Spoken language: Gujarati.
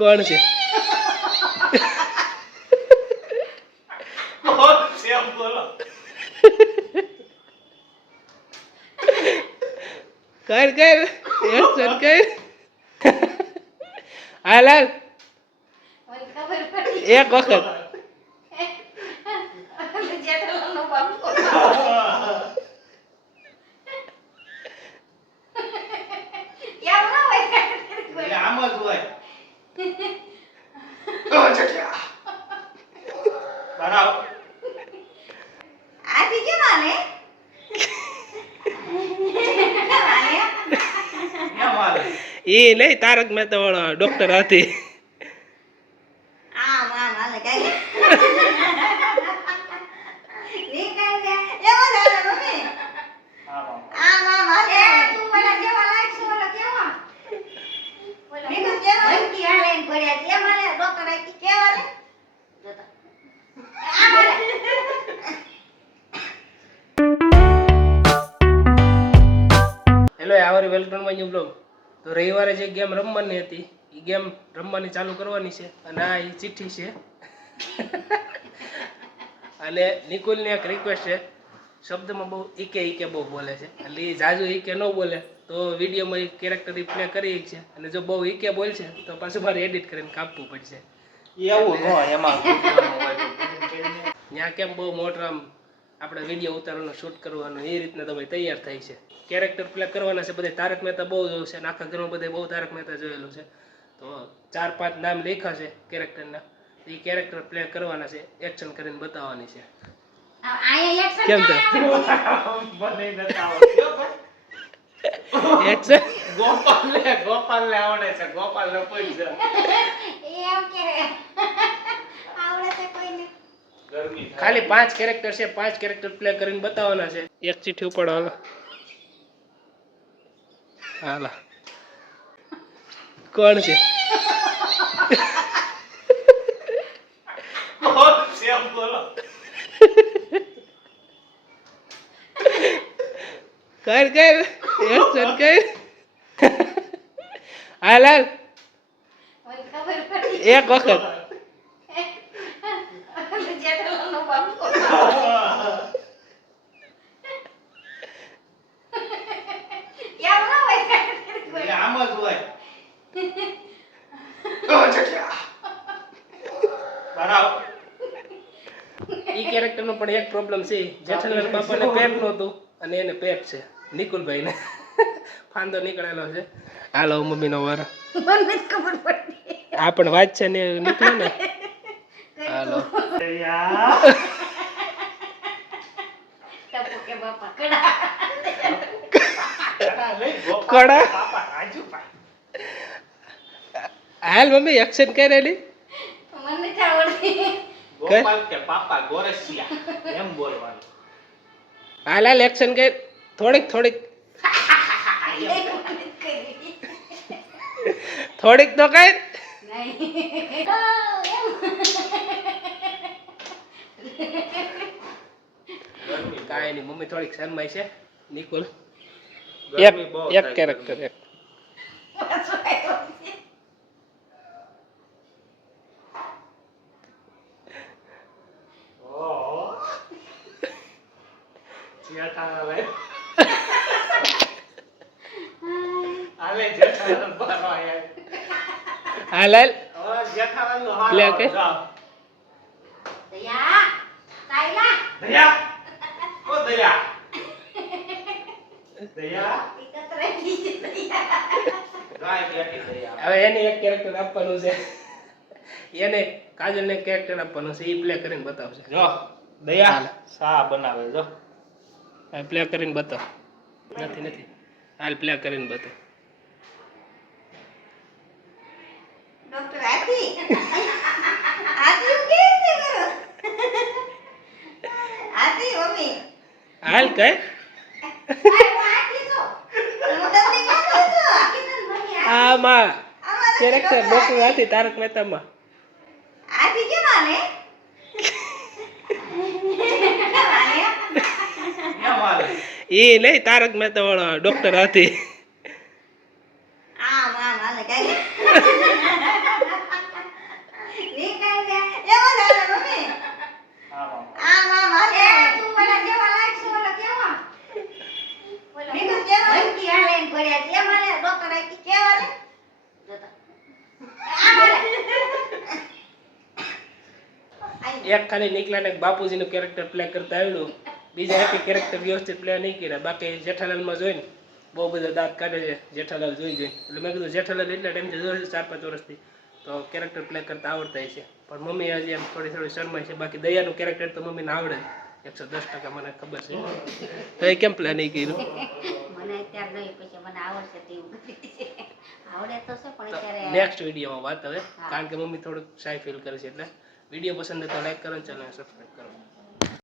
કોણ છે? કર કર. એક્શન કર. હાલ હાલ. મને ખબર પડી. એક વખત જેઠાલાલનો બાપુ. કેમ ના હોય એટલે આમ જ હોય આથી કેમ આને એ નહીં તારક મહેતા વાળો ડોક્ટર હતી હેલો આવરી વેલકમ માય ન્યુ બ્લોગ. તો રવિવારે જે ગેમ રમવાની હતી એ ગેમ રમવાની ચાલુ કરવાની છે અને આ એ ચિઠ્ઠી છે. અને નિકુલની એક રિક્વેસ્ટ છે. શબ્દમાં બહુ ઈકે ઈકે બહુ બોલે છે. એટલે એ જાજુ ઈકે ન બોલે. તો વિડીયોમાં એ કેરેક્ટર પ્લે કરી છે. અને જો બહુ ઈકે બોલશે તો પાછું મારે એડિટ કરીને કાપવું પડશે. એવું ન એમાં. ત્યાં કેમ બહુ મોટો આમ આપણે વીડિયો ઉતારવાનો શૂટ કરવાનો એ રીતના તમે તૈયાર થાય છે. કેરેક્ટર પ્લે કરવાના છે બધા તારક મહેતા બહુ જોયું છે અને આખા ઘરમાં બધે બહુ તારક મહેતા જોયેલું છે. તો ચાર પાંચ નામ લેખા છે કેરેક્ટરના એ કેરેક્ટર પ્લે કરવાના છે એક્શન કરીને બતાવવાની છે. કેમ તો? એક્શન ગોપાલ ગોપાલને ગોપાલને આવડે છે ગોપાલને પૂછ છે. એમ કે આવડે છે કોઈને ગરમી થાય. ખાલી પાંચ કેરેક્ટર છે પાંચ કેરેક્ટર પ્લે કરીને બતાવવાના છે. એક ચીઠી ઉપાડો હાલો. હાલો. કોણ છે? કર કર. એક્શન કર. હાલ હાલ. એક વખત જેઠાલાલનો બાપુ. કેમ ના હોય એટલે આમ જ હોય બરાબર. ઈ કેરેક્ટરનો પણ એક પ્રોબ્લેમ છે જેઠાલાલ બાપાને પેટ નહોતું અને એને પેટ છે નિકુલભાઈને. ફાંદો નીકળેલો છે. હાલો મમ્મીનો વાર. મને ખબર પડી. આ પણ વાત છે ને નીકળે ને? હાલો. ટપુ કે બાપા કડા. કડા? હાલ મમ્મી એક્શન કરેલી મને નથી આવડતી. ગોપાલ કે પાપા ગોરસિયા એમ બોલવાનું. હાલ હાલ એક્શન કર થોડીક થોડીક. થોડીક તો કર. કાંઈ. નહીં. મમ્મી થોડીક શરમાય છે. નિકુલ. એક એક કેરેક્ટર એક પાછું આવ્યો છે. ઓહો. જેઠાલાલનો હારો લે કે? દયા, સાયલા, દયા? ઓ દયા? દયા? હવે એને એક કેરેક્ટર આપવાનું છે. એને કાજલ ને કેરેક્ટર આપવાનું છે. એ પ્લે કરીને બતાવશે. જો દયા સા બનાવે જો. હા પ્લે કરીને બતાવ. નથી નથી. હાલ પ્લે કરીને બતાવ. હાલ કહું. આમાં કેરેક્ટર ડોક્ટર હતી તારક મહેતામાં. કેમ હાલે? એ નહીં તારક મહેતા વાળો ડોક્ટર હતી એક ખાલી નીકળ્યા બાપુજી નું કેરેક્ટર પ્લે કરતા આવ્યું બીજા હેપી કેરેક્ટર વ્યવસ્થિત પ્લે નહીં કર્યા. બાકી જેઠાલાલમાં જોઈને બહુ બધા દાંત કાઢે છે જેઠાલાલ જોઈ જોઈ એટલે મેં કીધું જેઠાલાલ એટલા ટાઈમથી જોયું છે ચાર પાંચ વર્ષથી. તો કેરેક્ટર પ્લે કરતા આવડતા છે પણ મમ્મી હજી એમ થોડી થોડી શરમાય છે. બાકી દયાનું કેરેક્ટર તો મમ્મીને આવડે. એકસો દસ ટકા મને ખબર છે. તો એ કેમ પ્લે નહીં કર્યું? નેક્સ્ટ વિડીયોમાં વાત હવે. કારણ કે મમ્મી થોડુંક શાય ફીલ કરે છે એટલે. વીડિયો પસંદ તો લાઈક કરો ચેનલ સબસ્ક્રાઈબ કરો.